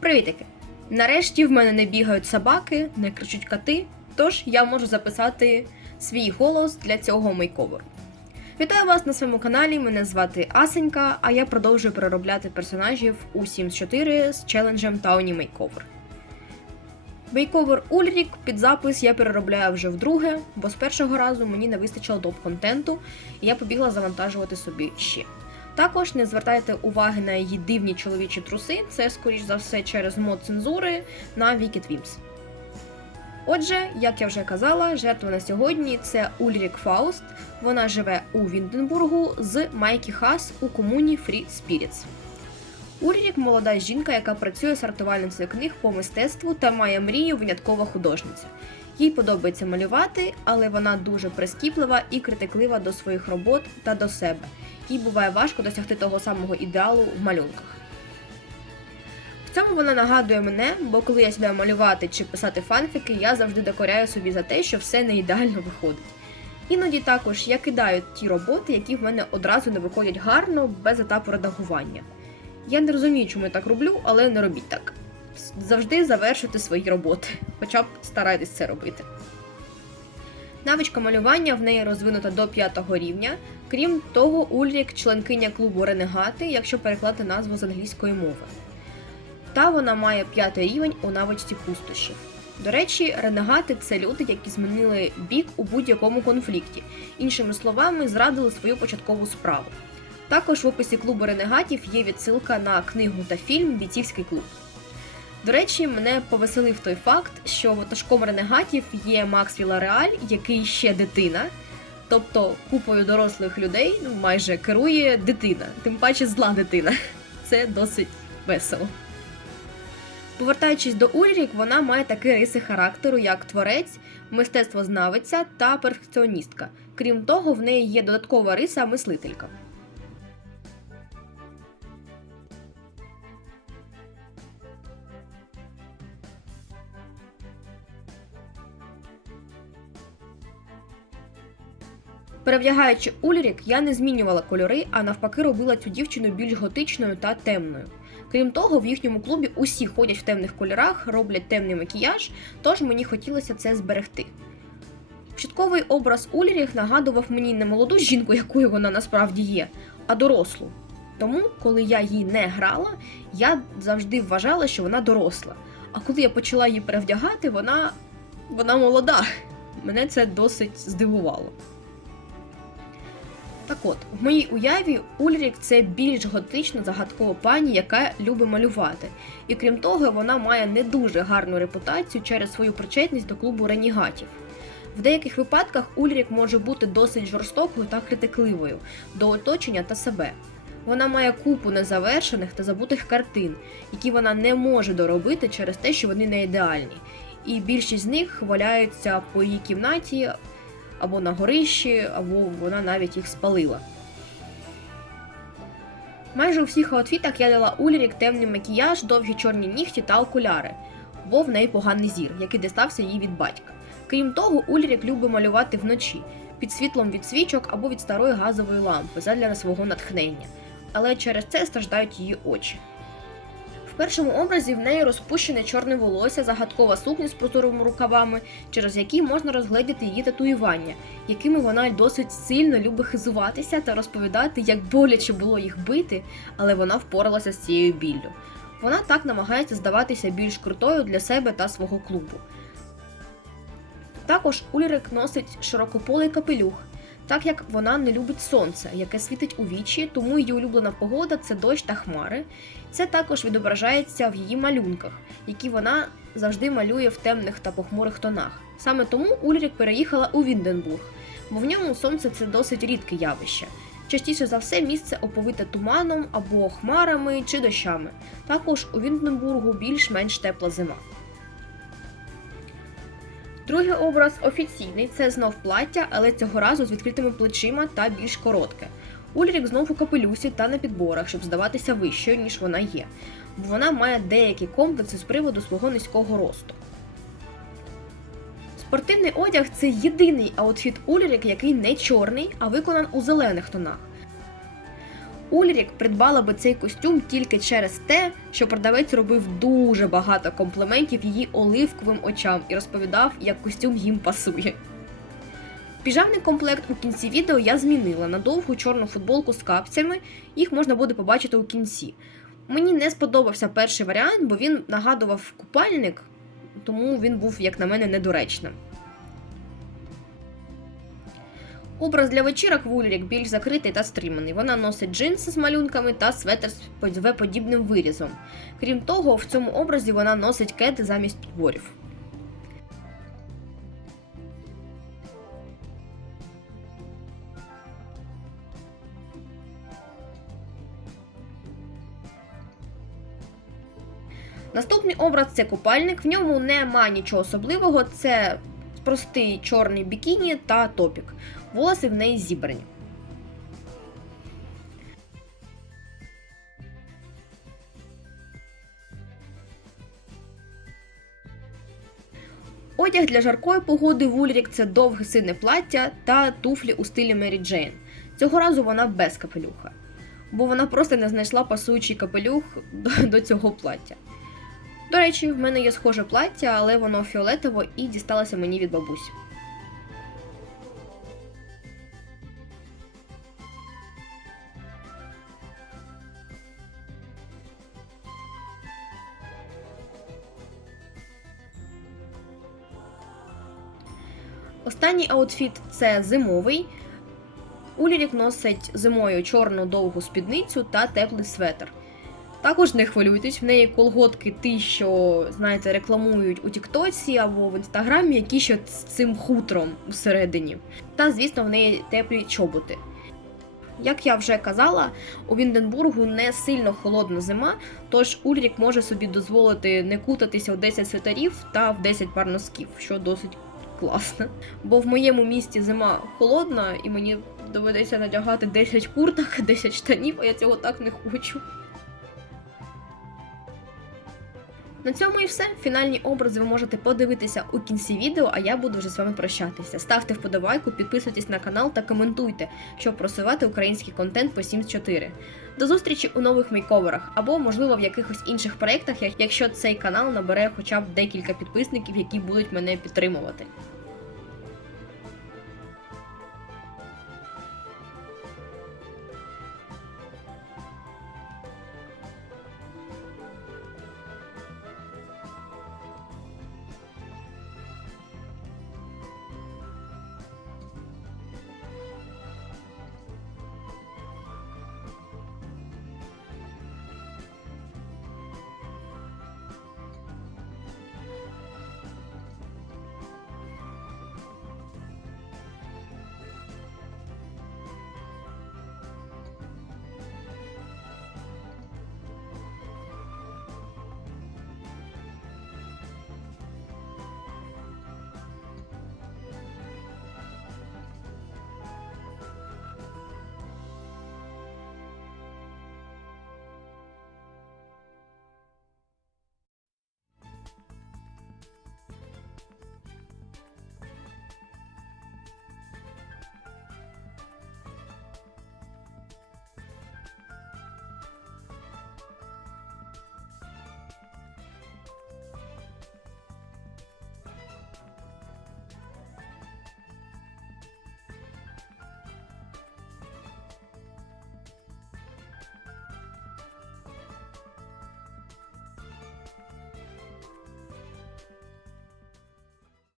Привітики! Нарешті в мене не бігають собаки, не кричуть коти, тож я можу записати свій голос для цього мейковеру. Вітаю вас на своєму каналі. Мене звати Асенька, а я продовжую переробляти персонажів у Sims 4 з челенджем Towny Makeover. Мейковер Ульрік під запис я переробляю вже вдруге, бо з першого разу мені не вистачило доп-контенту, і я побігла завантажувати собі ще. Також не звертайте уваги на її дивні чоловічі труси, це, скоріш за все, через мод цензури на Wicked Wims. Отже, як я вже казала, жертва на сьогодні це Ульрік Фауст. Вона живе у Вінденбургу з Майкі Хас у комуні Free Spirits. Ульрік молода жінка, яка працює сортувальницею книг по мистецтву та має мрію виняткова художниця. Їй подобається малювати, але вона дуже прискіплива і критиклива до своїх робот та до себе. Їй буває важко досягти того самого ідеалу в малюнках. В цьому вона нагадує мене, бо коли я сідаю малювати чи писати фанфіки, я завжди докоряю собі за те, що все не ідеально виходить. Іноді також я кидаю ті роботи, які в мене одразу не виходять гарно без етапу редагування. Я не розумію, чому я так роблю, але не робіть так. Завжди завершуйте свої роботи, хоча б старайтесь це робити. Навичка малювання в неї розвинута до 5 рівня. Крім того, Ульрік членкиня клубу Ренегати, якщо переклати назву з англійської мови. Та вона має 5 рівень у навичці пустощів. До речі, ренегати це люди, які змінили бік у будь-якому конфлікті, іншими словами, зрадили свою початкову справу. Також в описі клубу ренегатів є відсилка на книгу та фільм Бійцівський клуб. До речі, мене повеселив той факт, що ватажком ренегатів є Макс Вілареаль, який ще дитина, тобто купою дорослих людей ну, майже керує дитина, тим паче зла дитина. Це досить весело. Повертаючись до Ульрік, вона має такі риси характеру, як творець, мистецтвознавиця та перфекціоністка. Крім того, в неї є додаткова риса мислителька. Перевдягаючи Ульрік, я не змінювала кольори, а навпаки робила цю дівчину більш готичною та темною. Крім того, в їхньому клубі усі ходять в темних кольорах, роблять темний макіяж, тож мені хотілося це зберегти. Початковий образ Ульріх нагадував мені не молоду жінку, якою вона насправді є, а дорослу. Тому, коли я її не грала, я завжди вважала, що вона доросла. А коли я почала її перевдягати, вона, вона молода. Мене це досить здивувало. Так от, в моїй уяві Ульрік це більш готична загадкова пані, яка любить малювати. І крім того, вона має не дуже гарну репутацію через свою причетність до клубу ренігатів. В деяких випадках Ульрік може бути досить жорстокою та критикливою до оточення та себе. Вона має купу незавершених та забутих картин, які вона не може доробити через те, що вони не ідеальні. І більшість з них валяються по її кімнаті або на горищі, або вона навіть їх спалила. Майже у всіх аутфітах я дала Ульрік темний макіяж, довгі чорні нігті та окуляри, бо в неї поганий зір, який дістався їй від батька. Крім того, Ульрік любить малювати вночі під світлом від свічок або від старої газової лампи задля свого натхнення, але через це страждають її очі. Першому образі в неї розпущене чорне волосся, загадкова сукня з прозорими рукавами, через які можна розгледіти її татуювання, якими вона досить сильно любить хизуватися та розповідати, як боляче було їх бити, але вона впоралася з цією біллю. Вона так намагається здаватися більш крутою для себе та свого клубу. Також Ульрик носить широкополий капелюх, так як вона не любить сонце, яке світить у вічі, тому її улюблена погода це дощ та хмари. Це також відображається в її малюнках, які вона завжди малює в темних та похмурих тонах. Саме тому Ульрік переїхала у Вінденбург, бо в ньому сонце це досить рідке явище. Частіше за все місце оповите туманом або хмарами чи дощами. Також у Вінденбургу більш-менш тепла зима. Другий образ офіційний це знов плаття, але цього разу з відкритими плечима та більш коротке. Ульрік знов у капелюсі та на підборах, щоб здаватися вищою, ніж вона є, бо вона має деякі комплекси з приводу свого низького росту. Спортивний одяг це єдиний аутфіт Ульрік, який не чорний, а виконан у зелених тонах. Ульрік придбала би цей костюм тільки через те, що продавець робив дуже багато компліментів її оливковим очам і розповідав, як костюм їм пасує. Піжамний комплект у кінці відео я змінила на довгу чорну футболку з капцями, їх можна буде побачити у кінці. Мені не сподобався перший варіант, бо він нагадував купальник, тому він був, як на мене, недоречним. Образ для вечірок в Ульрік більш закритий та стриманий. Вона носить джинси з малюнками та светр з подібним вирізом. Крім того, в цьому образі вона носить кеди замість підборів. Наступний образ це купальник. В ньому нема нічого особливого. Це простий чорний бікіні та топік. Волоси в неї зібрані. Одяг для жаркої погоди в Ульрік це довге сине плаття та туфлі у стилі Мері Джейн. Цього разу вона без капелюха, бо вона просто не знайшла пасуючий капелюх до, цього плаття. До речі, в мене є схоже плаття, але воно фіолетово і дісталося мені від бабусі. Останній аутфіт це зимовий. Улірік носить зимою чорну довгу спідницю та теплий светр. Також не хвилюйтесь, в неї колготки ті, що, знаєте, рекламують у Тіктоці або в інстаграмі, які ще з цим хутром всередині. Та, звісно, в неї теплі чоботи. Як я вже казала, у Вінденбургу не сильно холодна зима, тож Ульрік може собі дозволити не кутатися в 10 свитерів та в 10 пар носків, що досить класно. Бо в моєму місті зима холодна, і мені доведеться надягати 10 курток, 10 штанів, а я цього так не хочу. На цьому і все. Фінальні образи ви можете подивитися у кінці відео, а я буду вже з вами прощатися. Ставте вподобайку, підписуйтесь на канал та коментуйте, щоб просувати український контент по Sims 4. До зустрічі у нових мейковерах або, можливо, в якихось інших проєктах, якщо цей канал набере хоча б декілька підписників, які будуть мене підтримувати.